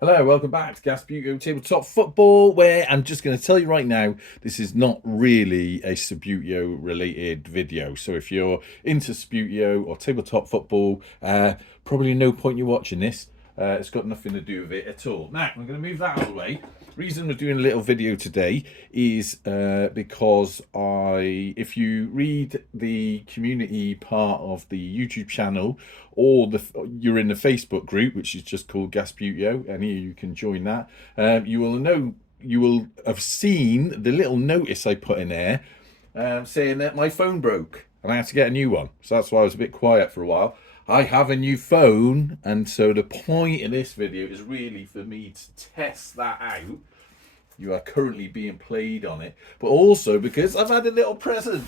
Hello, welcome back to Gasbbuteo Tabletop Football, where I'm just going to tell you right now, this is not really a Subbuteo related video. So if you're into Subbuteo or tabletop football, probably no point you watching this. It's got nothing to do with it at all. Now, I'm going to move that out of the way. Reason we're doing a little video today is because if you read the community part of the YouTube channel, or you're in the Facebook group, which is just called Gasbbuteo, and here you can join that. You will have seen the little notice I put in there saying that my phone broke and I had to get a new one. So that's why I was a bit quiet for a while. I have a new phone, and so the point of this video is really for me to test that out. You are currently being played on it, but also because I've had a little present.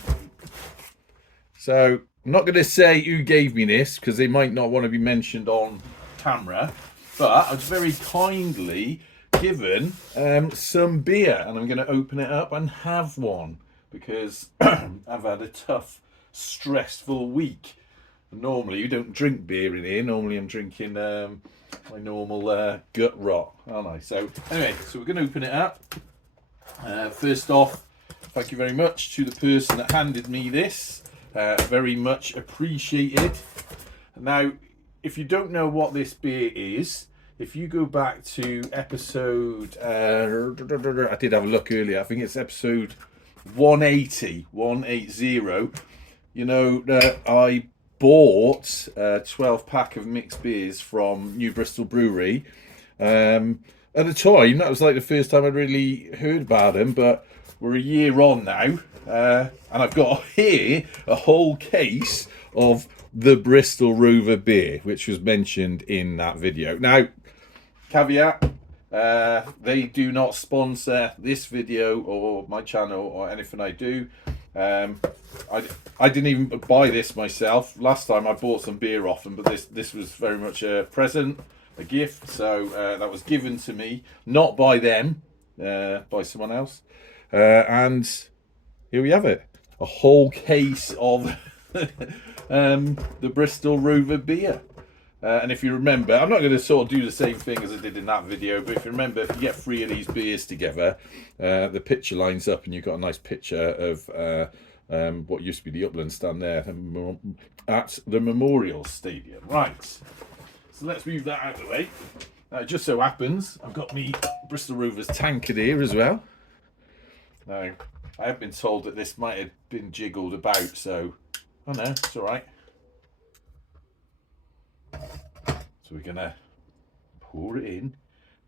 So I'm not going to say who gave me this because they might not want to be mentioned on camera, but I was very kindly given some beer, and I'm going to open it up and have one because I've had a tough, stressful week. Normally, you don't drink beer in here. Normally, I'm drinking my normal gut rot, aren't I? So anyway, so we're going to open it up. First off, thank you very much to the person that handed me this. Very much appreciated. Now, if you don't know what this beer is, if you go back to episode, I did have a look earlier. I think it's episode 180. You know that I bought a 12 pack of mixed beers from New Bristol Brewery. At the time, that was like the first time I'd really heard about them, but we're a year on now, and I've got here a whole case of the Bristol Rover beer, which was mentioned in that video. Now, caveat, they do not sponsor this video or my channel or anything I do. I didn't even buy this myself. Last time I bought some beer off them, but this was very much a present, a gift. So that was given to me, not by them, by someone else. And here we have it, a whole case of the Bristol Rover beer. And if you remember, I'm not going to sort of do the same thing as I did in that video, but if you remember, if you get 3 of these beers together, the picture lines up and you've got a nice picture of what used to be the Upland stand there at the Memorial Stadium. Right, so let's move that out of the way. It just so happens I've got me Bristol Rovers tankard here as well. Now, I have been told that this might have been jiggled about, so I know, it's all right. So we're gonna pour it in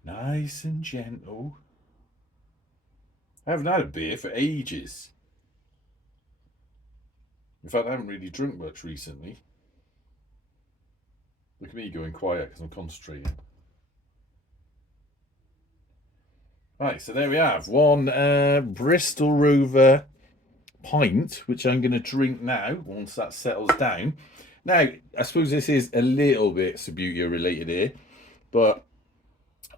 nice and gentle. I haven't had a beer for ages. In fact, I haven't really drunk much recently. Look at me going quiet because I'm concentrating. Right, so there we have one Bristol Rover pint, which I'm going to drink now once that settles down. Now, I suppose this is a little bit Subbuteo related here, but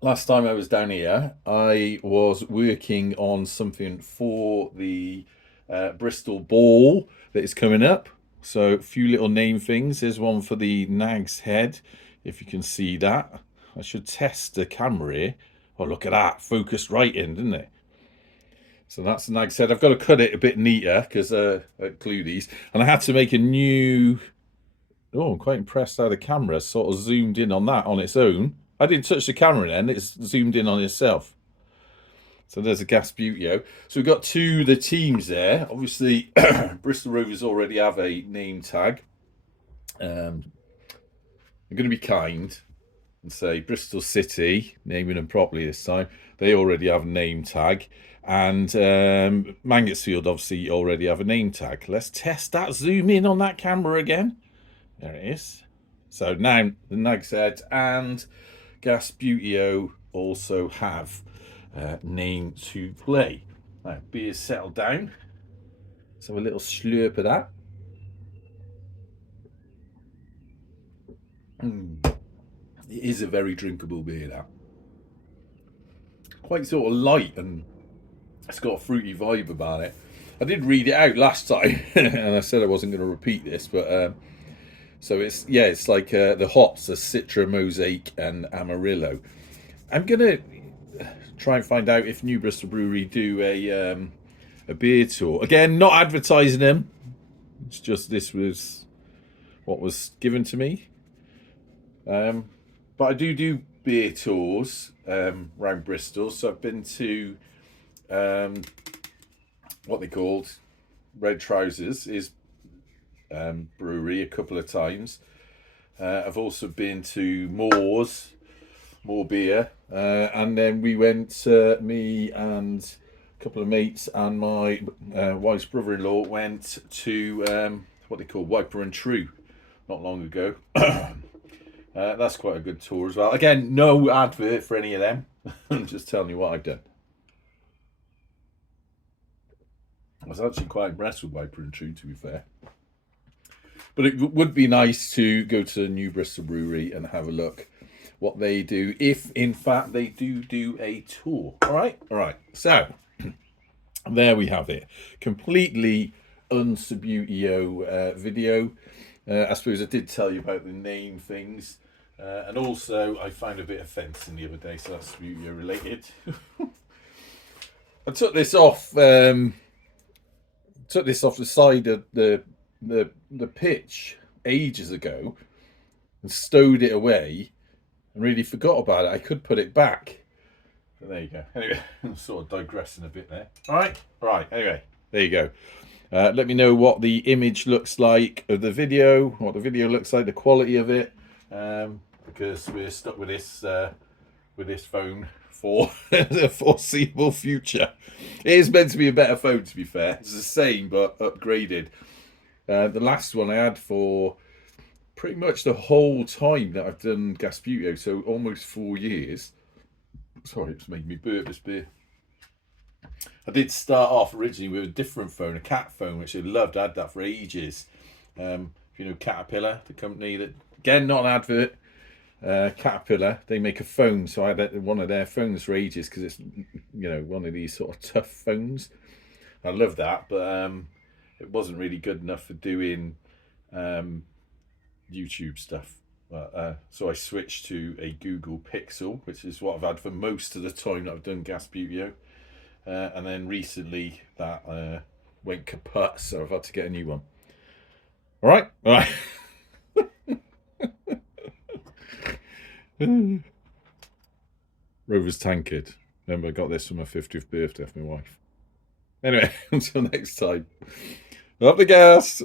last time I was down here, I was working on something for the Bristol Ball that is coming up. So a few little name things. There's one for the Nag's Head, if you can see that. I should test the camera here. Oh, look at that. Focused right in, didn't it? So that's the Nag's Head. I've got to cut it a bit neater because I glue these. And I had to make a new... Oh, I'm quite impressed how the camera sort of zoomed in on that on its own. I didn't touch the camera then, it's zoomed in on itself. So there's a Gasbbuteo. So we've got two of the teams there. Obviously, Bristol Rovers already have a name tag. I'm going to be kind and say Bristol City, naming them properly this time. They already have a name tag. And Mangotsfield obviously already have a name tag. Let's test that. Zoom in on that camera again. There it is. So now the Nag's Head and Gasbbuteo also have name to play. Now, beer's settled down. Let's have a little slurp of that. It is a very drinkable beer, that. Quite sort of light, and it's got a fruity vibe about it. I did read it out last time, and I said I wasn't going to repeat this, but so it's like the hops are Citra, Mosaic, and Amarillo. I'm gonna try and find out if New Bristol Brewery do a beer tour. Again, not advertising them. It's just this was what was given to me. But I do beer tours around Bristol. So I've been to what they called Red Trousers is brewery a couple of times. I've also been to Moore's, More Beer, and then we went. Me and a couple of mates and my wife's brother-in-law went to what they call Wiper and True not long ago. That's quite a good tour as well. Again, no advert for any of them. I'm just telling you what I've done. I was actually quite impressed with Wiper and True, to be fair. But it would be nice to go to New Bristol Brewery and have a look what they do, if in fact they do a tour. All right. So there we have it. Completely un-Subbuteo video. I suppose I did tell you about the name things. And also, I found a bit of fencing the other day, so that's Subbuteo related. I took this off. Took this off the side of the pitch ages ago, and stowed it away, and really forgot about it. I could put it back, but there you go. Anyway, I'm sort of digressing a bit there. All right. Anyway, there you go. Let me know what the image looks like of the video, what the video looks like, the quality of it. Because we're stuck with this phone for the foreseeable future. It is meant to be a better phone, to be fair. It's the same but upgraded. The last one I had for pretty much the whole time that I've done Gasbbuteo, so almost 4 years. Sorry, it's making me burp this beer. I did start off originally with a different phone, a cat phone, which I loved. I had that for ages. You know, Caterpillar, the company that, again, not an advert. Caterpillar, they make a phone, so I had one of their phones for ages because it's, you know, one of these sort of tough phones. I love that, but it wasn't really good enough for doing YouTube stuff. So I switched to a Google Pixel, which is what I've had for most of the time that I've done Gasbbuteo. And then recently that went kaput, so I've had to get a new one. All right. Rover's tankard. Remember, I got this for my 50th birthday for my wife. Anyway, until next time. Up the gas!